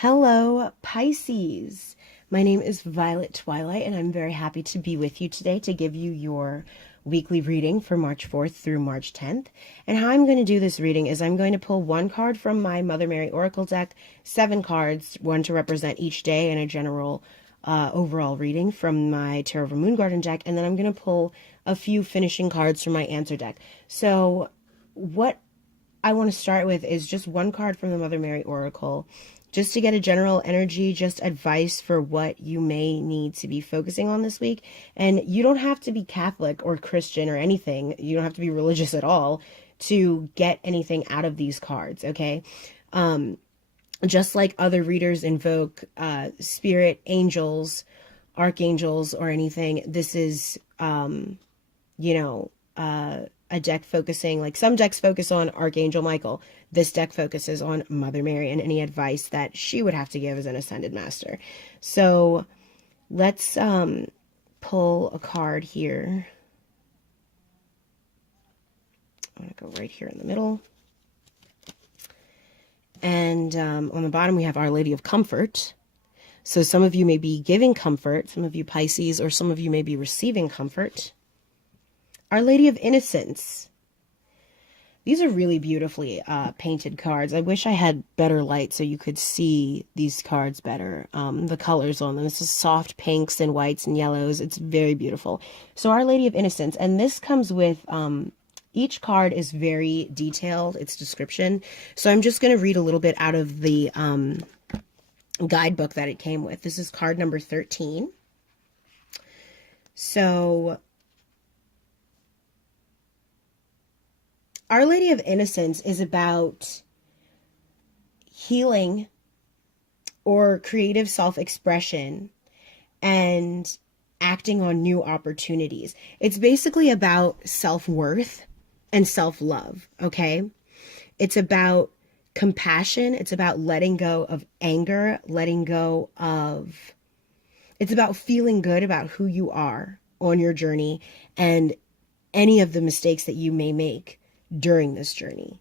Hello, Pisces. My name is Violet Twilight, and I'm very happy to be with you today to give you your weekly reading for March 4th through March 10th. And how I'm going to do this reading is I'm going to pull one card from my Mother Mary Oracle deck, 7 cards, one to represent each day, and a general overall reading from my Tarot of a Moon Garden deck, and then I'm going to pull a few finishing cards from my answer deck. So what I want to start with is just one card from the Mother Mary Oracle, just to get a general energy, just advice for what you may need to be focusing on this week. And you don't have to be Catholic or Christian or anything. You don't have to be religious at all to get anything out of these cards, okay? Just like other readers invoke spirit, angels, archangels, or anything, this is, a deck focusing, like some decks focus on Archangel Michael. This deck focuses on Mother Mary and any advice that she would have to give as an Ascended Master. So let's pull a card here. I'm going to go right here in the middle. And on the bottom, we have Our Lady of Comfort. So some of you may be giving comfort, some of you Pisces, or some of you may be receiving comfort. Our Lady of Innocence. These are really beautifully painted cards. I wish I had better light so you could see these cards better. The colors on them. This is soft pinks and whites and yellows. It's very beautiful. So Our Lady of Innocence. And this comes with, each card is very detailed, its description. So I'm just going to read a little bit out of the guidebook that it came with. This is card number 13. So Our Lady of Innocence is about healing or creative self-expression and acting on new opportunities. It's basically about self-worth and self-love, okay? It's about compassion. It's about letting go of anger, it's about feeling good about who you are on your journey and any of the mistakes that you may make during this journey.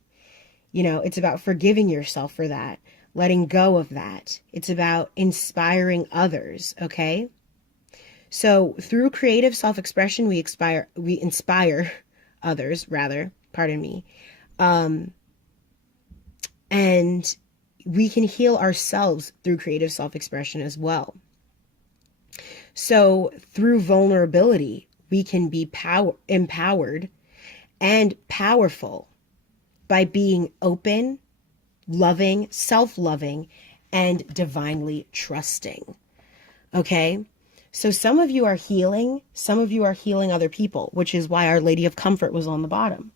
You know, it's about forgiving yourself for that, letting go of that. It's about inspiring others, okay? So through creative self-expression, we inspire others, rather, pardon me. And we can heal ourselves through creative self-expression as well. So through vulnerability, we can be empowered and powerful by being open, loving, self-loving, and divinely trusting. Okay? So some of you are healing, some of you are healing other people, which is why Our Lady of Comfort was on the bottom.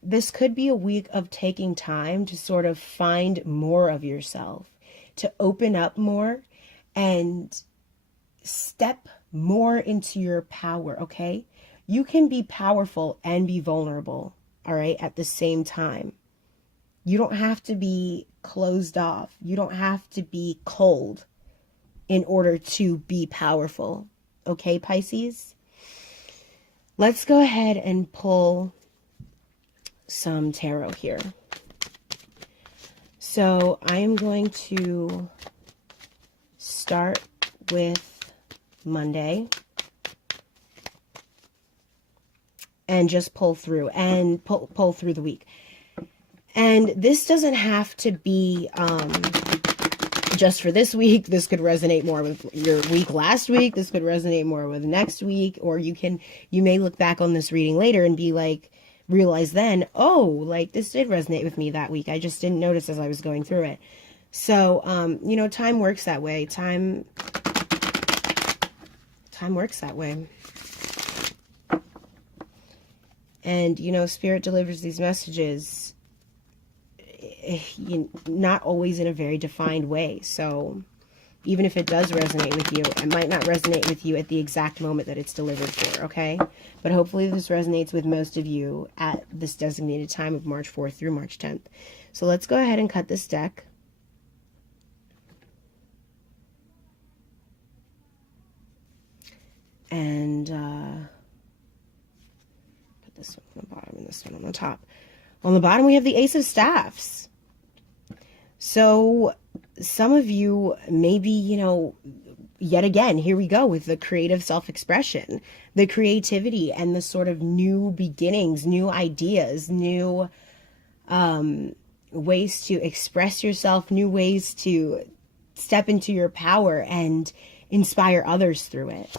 This could be a week of taking time to sort of find more of yourself, to open up more and step more into your power, okay? You can be powerful and be vulnerable, all right, at the same time. You don't have to be closed off. You don't have to be cold in order to be powerful. Okay, Pisces? Let's go ahead and pull some tarot here. So I am going to start with Monday and just pull through and pull through the week. And this doesn't have to be just for this week. This could resonate more with your week last week. This could resonate more with next week. Or you may look back on this reading later and be like, realize then, oh, like this did resonate with me that week. I just didn't notice as I was going through it. So, time works that way. Time works that way. And, Spirit delivers these messages not always in a very defined way. So even if it does resonate with you, it might not resonate with you at the exact moment that it's delivered for, okay? But hopefully this resonates with most of you at this designated time of March 4th through March 10th. So let's go ahead and cut this deck. And put this one on the bottom and this one on the top. On the bottom, we have the Ace of Staffs. So some of you maybe, yet again, here we go with the creative self-expression, the creativity and the sort of new beginnings, new ideas, new ways to express yourself, new ways to step into your power and inspire others through it.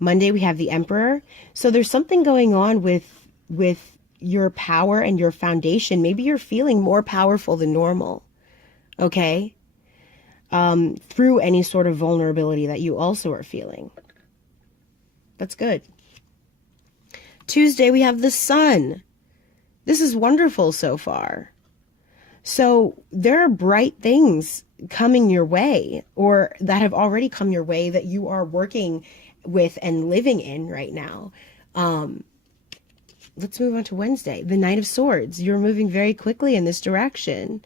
Monday, we have the Emperor. So there's something going on with your power and your foundation. Maybe you're feeling more powerful than normal, okay? Through any sort of vulnerability that you also are feeling. That's good. Tuesday, we have the Sun. This is wonderful so far. So there are bright things coming your way, or that have already come your way, that you are working with and living in right now. Let's move on to Wednesday, the Knight of Swords. You're moving very quickly in this direction.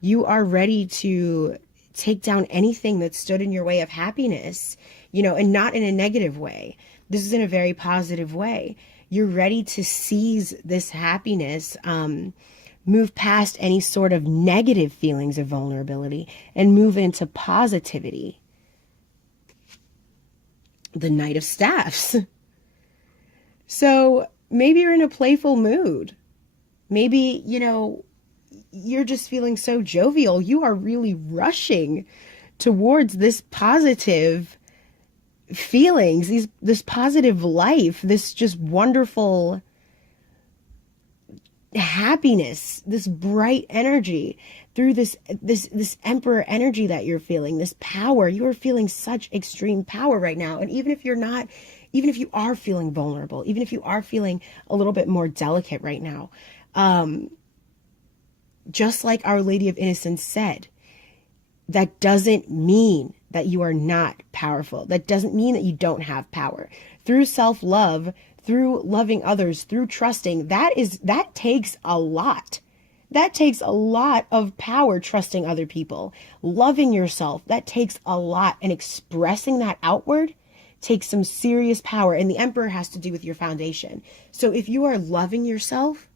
You are ready to take down anything that stood in your way of happiness, and not in a negative way. This is in a very positive way. You're ready to seize this happiness, move past any sort of negative feelings of vulnerability, and move into positivity. The Knight of Staffs. So maybe you're in a playful mood. Maybe, you're just feeling so jovial. You are really rushing towards this positive feelings, this positive life, this just wonderful happiness, this bright energy through this Emperor energy that you're feeling, this power. You are feeling such extreme power right now. And even if you are feeling vulnerable, even if you are feeling a little bit more delicate right now, just like Our Lady of Innocence said, that doesn't mean that you are not powerful. That doesn't mean that you don't have power. Through self-love, through loving others, through trusting, that takes a lot. That takes a lot of power, trusting other people, loving yourself. That takes a lot, and expressing that outward takes some serious power. And the Emperor has to do with your foundation. So if you are loving yourself,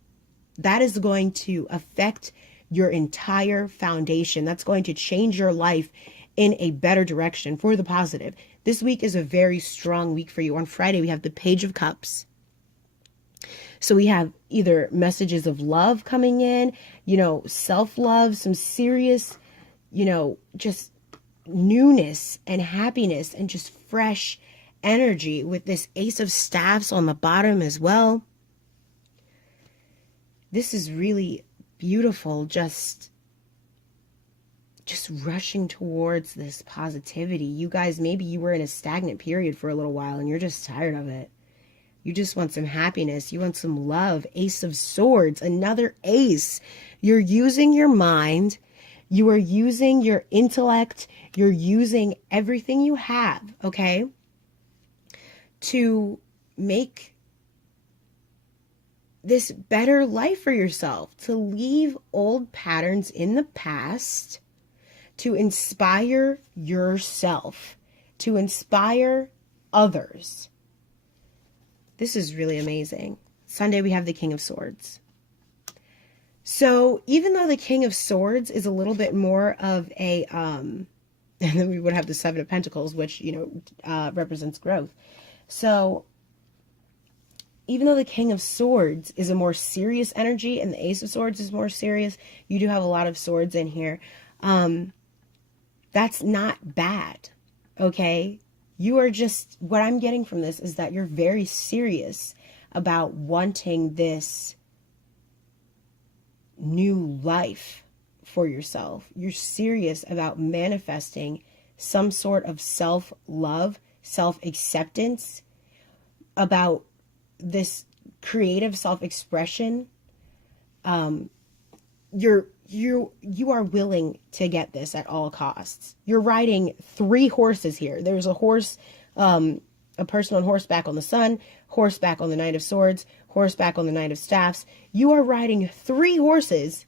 that is going to affect your entire foundation. That's going to change your life in a better direction for the positive. This week is a very strong week for you. On Friday, we have the Page of Cups. So we have either messages of love coming in, self-love, some serious, just newness and happiness and just fresh energy, with this Ace of Staffs on the bottom as well. This is really beautiful, just rushing towards this positivity. You guys, maybe you were in a stagnant period for a little while and you're just tired of it. You just want some happiness. You want some love. Ace of Swords, another ace. You're using your mind. You are using your intellect. You're using everything you have, okay, to make this better life for yourself, to leave old patterns in the past, to inspire yourself, to inspire others. This is really amazing. Sunday, we have the King of Swords. So even though the King of Swords is a little bit more of a, and then we would have the Seven of Pentacles, which, represents growth. So even though the King of Swords is a more serious energy and the Ace of Swords is more serious, you do have a lot of swords in here. That's not bad, okay? You are just, what I'm getting from this is that you're very serious about wanting this new life for yourself. You're serious about manifesting some sort of self-love, self-acceptance, about this creative self-expression. You are willing to get this at all costs. You're riding 3 horses here. There's a horse, a person on horseback on the Sun, horseback on the Knight of Swords, horseback on the Knight of Staffs. You are riding 3 horses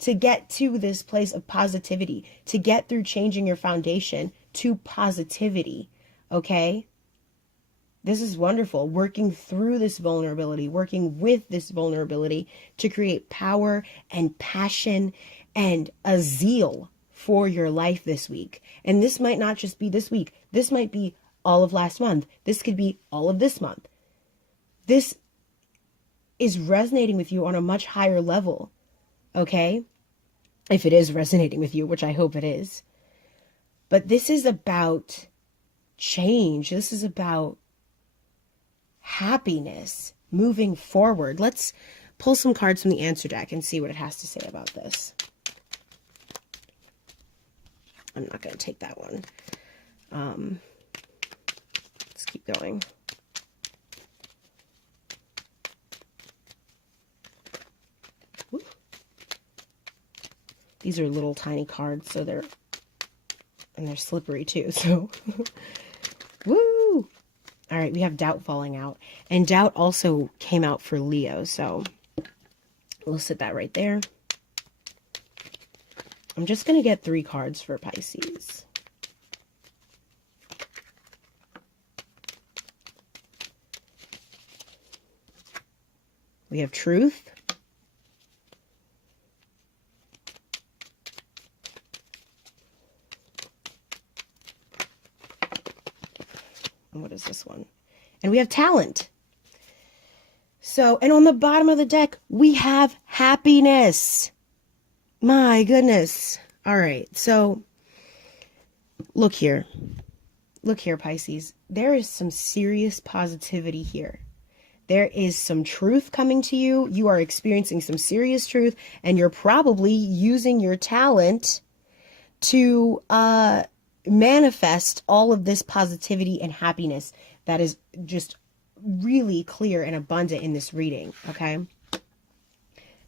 to get to this place of positivity, to get through changing your foundation to positivity, okay? This is wonderful. Working through this vulnerability, working with this vulnerability to create power and passion and a zeal for your life this week. And this might not just be this week. This might be all of last month. This could be all of this month. This is resonating with you on a much higher level, okay? If it is resonating with you, which I hope it is. But this is about change. This is about happiness, moving forward. Let's pull some cards from the answer deck and see what it has to say about this. I'm not going to take that one. Let's keep going. Woo. These are little tiny cards, so they're slippery too, so woo! All right, we have doubt falling out, and doubt also came out for Leo, so we'll sit that right there. I'm just going to get 3 cards for Pisces. We have truth. And what is this one? And we have talent. So, and on the bottom of the deck, we have happiness. My goodness. All right. So look here. Look here, Pisces. There is some serious positivity here. There is some truth coming to you. You are experiencing some serious truth, and you're probably using your talent to manifest all of this positivity and happiness that is just really clear and abundant in this reading, okay?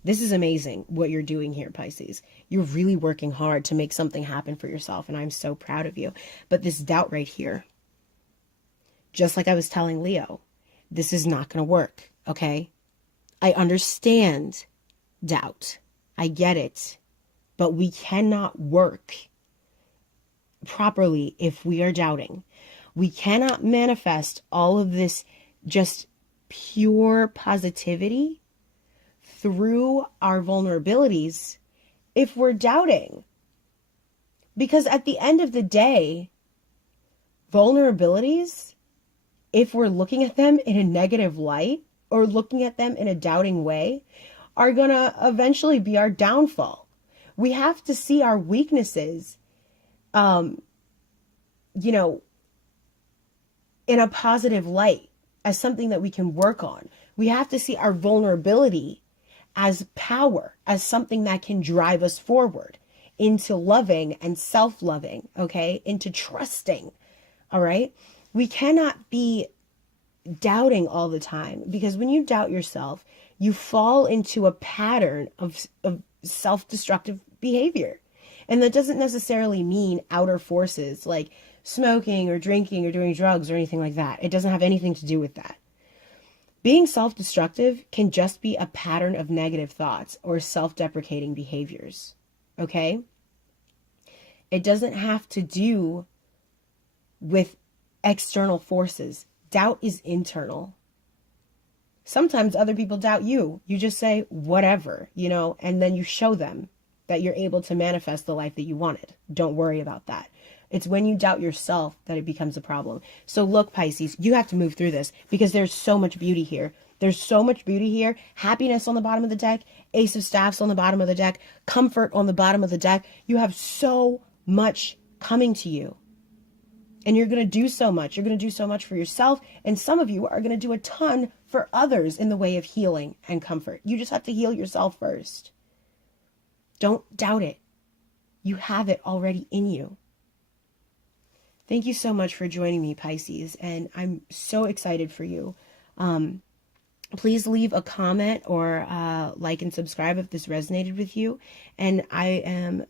This is amazing what you're doing here, Pisces. You're really working hard to make something happen for yourself, and I'm so proud of you. But this doubt right here, just like I was telling Leo, this is not going to work, okay? I understand doubt. I get it. But we cannot work properly if we are doubting. We cannot manifest all of this just pure positivity through our vulnerabilities if we're doubting. Because at the end of the day, vulnerabilities, if we're looking at them in a negative light or looking at them in a doubting way, are going to eventually be our downfall. We have to see our weaknesses, in a positive light, as something that we can work on. We have to see our vulnerability as power, as something that can drive us forward into loving and self-loving, okay? Into trusting, all right? We cannot be doubting all the time, because when you doubt yourself, you fall into a pattern of self-destructive behavior. And that doesn't necessarily mean outer forces like smoking or drinking or doing drugs or anything like that. It doesn't have anything to do with that. Being self-destructive can just be a pattern of negative thoughts or self-deprecating behaviors, okay? It doesn't have to do with external forces. Doubt is internal. Sometimes other people doubt you. You just say, whatever, and then you show them that you're able to manifest the life that you wanted. Don't worry about that. It's when you doubt yourself that it becomes a problem. So look, Pisces, you have to move through this because there's so much beauty here. There's so much beauty here. Happiness on the bottom of the deck, Ace of Staffs on the bottom of the deck, comfort on the bottom of the deck. You have so much coming to you. And you're going to do so much. You're going to do so much for yourself. And some of you are going to do a ton for others in the way of healing and comfort. You just have to heal yourself first. Don't doubt it. You have it already in you. Thank you so much for joining me, Pisces. And I'm so excited for you. Please leave a comment or like and subscribe if this resonated with you. And I am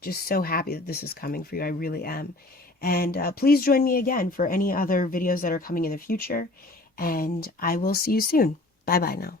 just so happy that this is coming for you. I really am. And please join me again for any other videos that are coming in the future. And I will see you soon. Bye-bye now.